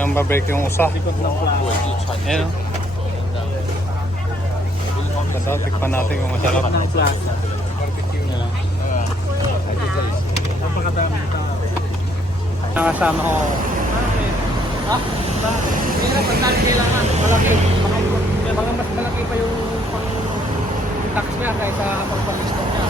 yung barbecue yung usa. Ayan o. Basta tikpan natin kung masarap. Nakasama ko. Ha? Hirap ang dami kailangan. Malaki. Baka mas malaki pa yung tax niya kaysa pagpag-store niya.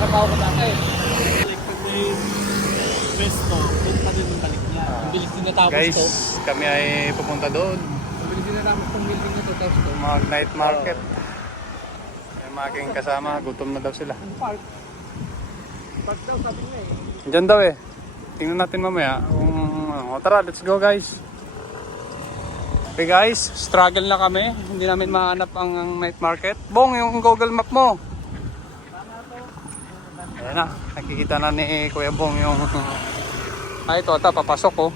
Trabaho ko dati. Pag may pesto, doon pa din yung balik niya. Ang bilis din natapos Guys, to. kami ay pupunta doon. Ang bilis din natapos tong building nito. Tapos to. Mag night market. Yung mga aking kasama, gutom na daw sila. Park. Park daw sabi niya eh. Diyan daw eh. Tingnan natin mamaya kung ano. Tara, let's go guys. Okay guys, struggle na kami. Hindi namin mahanap ang night market. Bong, yung Google Map mo. Ayan na, nakikita na ni Kuya Bong yung... Ito ata, papasok oh.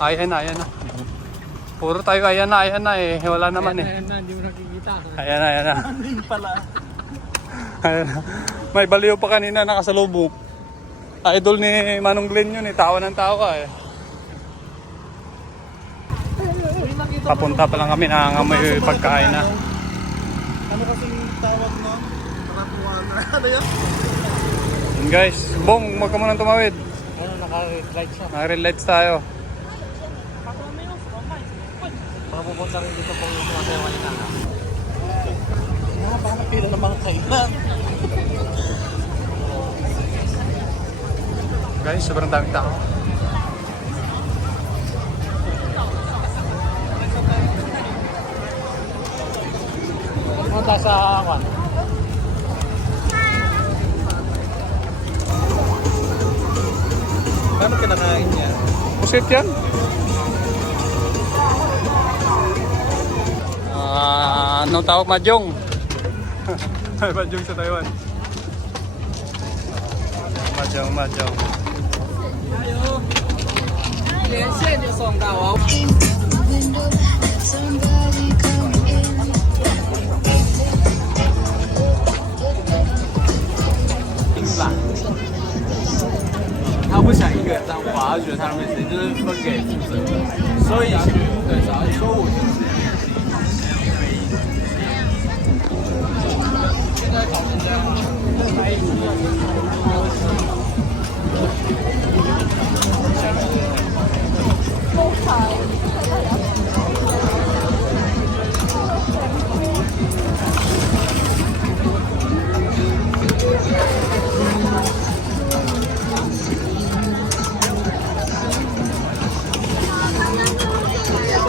Ayan na, ayan na. Puro tayo ayan na eh. Wala naman eh. Ayan na, hindi mo nakikita. Ayan na. Hindi pala. Ayan na. May baliw pa kanina nakasalubong. Idol ni Manong Glenn yun eh. Tawa ng tawa eh. Papunta pa lang kami, nangangamoy pagkain na. Ano kasing tawag nun? Ano yan? And guys, Bong, huwag ka munang tumawid. Ano, naka-red light siya. Naka-red lights tayo. Baka pupunta rin dito po yung mga tayo na. Baka napila ng mga kailan. Guys, sobrang daming tao. Punta sa kwan. Paano kinakain niya? Pusit yan. Anong tawag? Mahjong. Mahjong sa Taiwan. Mahjong. 连线就送到哦。他不想一个人这样滑，他觉得他的美食就是分给负责的，所以对，只要说我就是现在考成这样。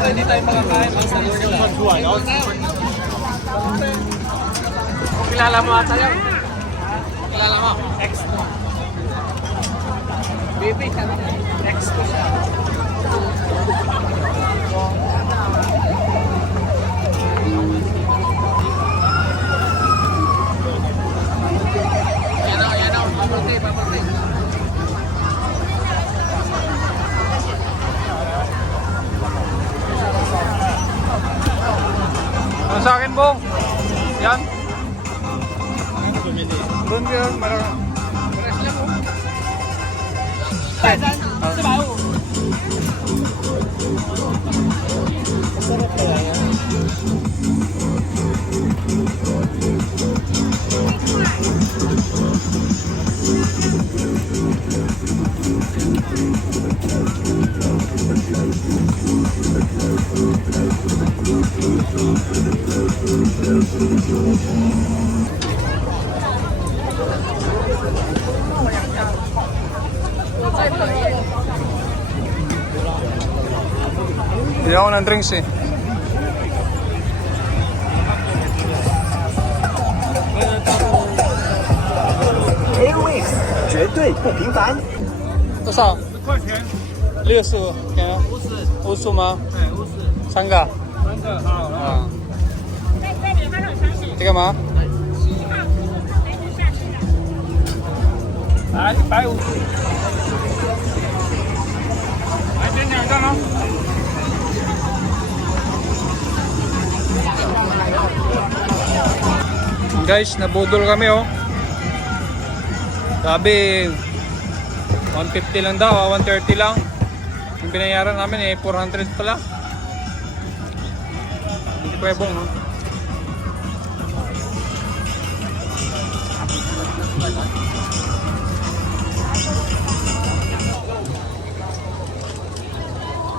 Hindi tayo makakain ang sa yung magkuhan. Kilala mo ata yan? Kilala mo? Ex mo. Baby, ex ko siya. Yan o, papatay. Ano sa akin, Bong? Yan. Doon ka, marami. Masarap kaya yan. Hindi ako ng drinks eh. 绝对不平凡。多少10块钱？65，给吗？50吗？对，50。 3个。 3个，好。啊。这个吗？来150。来点2个吗？ Guys, nabudol kami oh. Sabi, 150 lang daw, 130 lang. Yung binayaran namin eh, 400 pala. Hindi pwebong, no?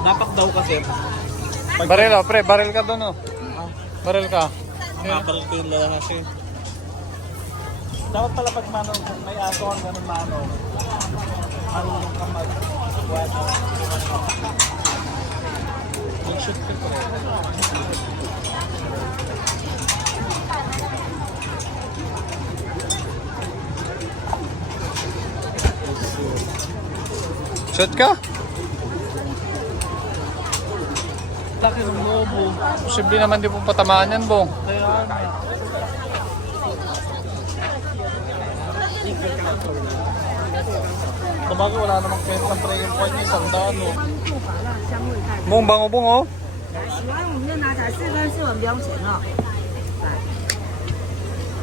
Dapat daw kasi. Baril, oh, pre, baril ka doon, oh. Baril ka. Mabal ko yung lalaki. Dapat pala pag mano, may aso ang ganun mano. Marunong ka mag-buhat. Mag-shoot ka pa rin. Shot ka? Laki ng lobo. Posible naman di po patamaan yan, Bong. Kaya Sabagay, wala namang kwenta pre yung point niya, isang daan oh. Bong, bango, Bong, oh. 喜欢我们就拿起来，4根是我们不用钱哦。对，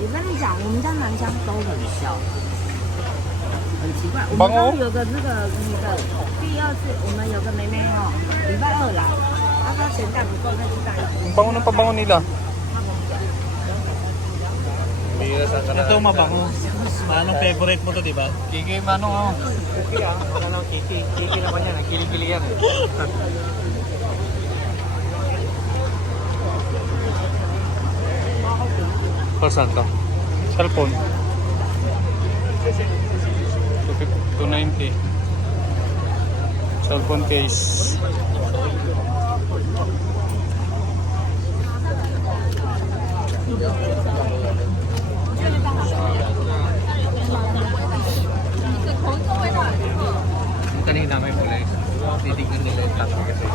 我跟你讲，我们家南枪都很小，很奇怪。我们刚刚有个那个第二次，我们有个妹妹哦，礼拜二来，她说钱袋不够，再去带。 Ang bango ng pabango nila. Ito mabango. Anong favorite mo to, di ba? Kiki, mano, oh. Kiki ah, wala nang kiki. Kiki naman yan, kili-kili yan. Saan to? Cellphone. 290. Cellphone case. Kanina may kulay. Titignan nila yung tato kasi.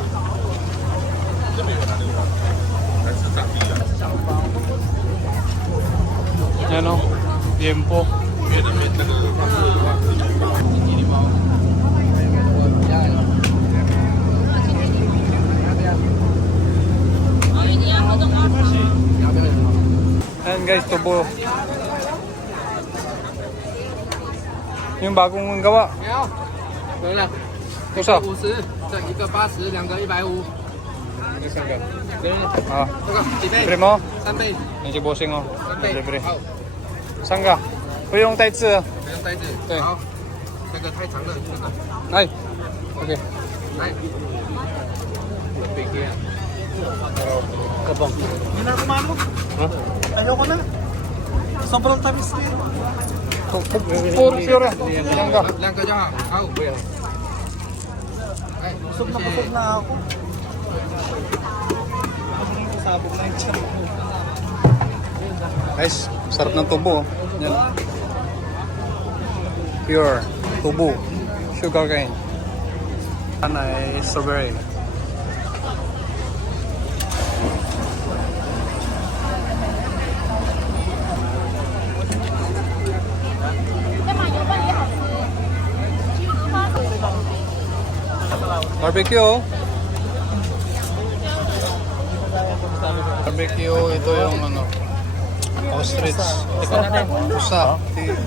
Yan, oh. Tiempo. Ayan guys, tubo. Yung bagong gawa. 对了， Kusa. 50，这一个80，两个150。这三个，对， Ah, 这个几倍？ libre mo? 3倍， Yung si Bossing, oh. 3倍。 Libre. 好， Saan ka? O yung tights, ah. 不用袋子。对好，这个太长了，这个。 Ay. Okay. 来。Bigyan. Kabang. Hindi na kumano. Ha? Ayoko na. Sobrang tamis na yun. Puro pure. Ilan ka? 两个就好。好，不要。哎，busog na ako. Sabog na yung tiyan ko. Guys, sarap ng tubo, oh. Yan. Pure. Tubo. Sugar cane. Yan ay strawberry. Barbecue, oh. Barbecue, ito yung ano, ostrich. Usa.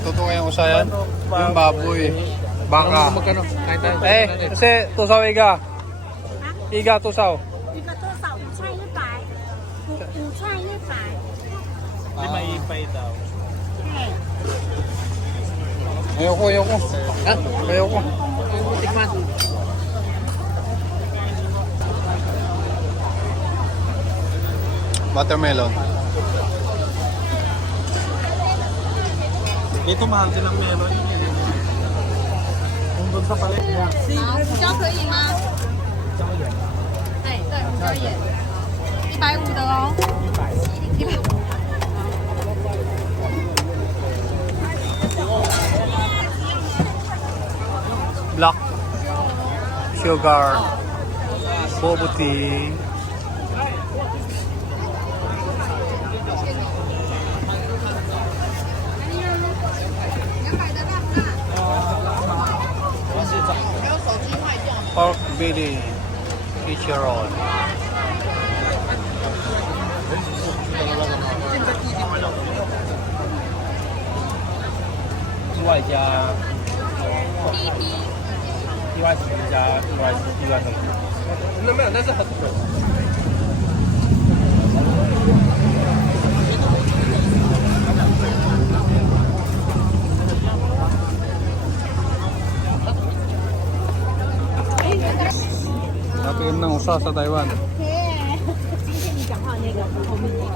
Totoo kayang usa yan? Yung baboy. Baka. Magkano? Kahit tayo. Eh, kasi tusaw iga. Iga tusaw. 一个多少？5串100，5串100。 Hindi maipay daw. 对， Ayoko. Ha? Ayoko. Tikman. Watermelon. Dito mahal din ang melon. Kung doon sa palit niya. 好，胡椒可以吗？哎，对，胡椒也150的哦。100。 Black. Sugar. Bobo tea. Pork belly. Chicharron. 外加意外食加意外生那没有，那是很贵。Napiim ng usa sa Taiwan. 今天你讲话那个后面那个。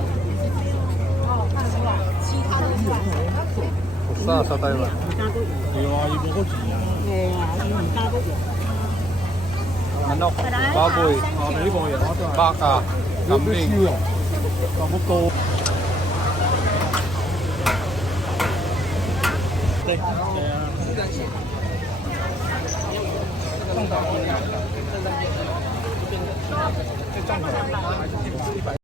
哦，看出来，其他的不管。 Usa sa Taiwan. 有啊，有好几啊。 係啊，而家都有。 Manok, baboy, baka, kambing.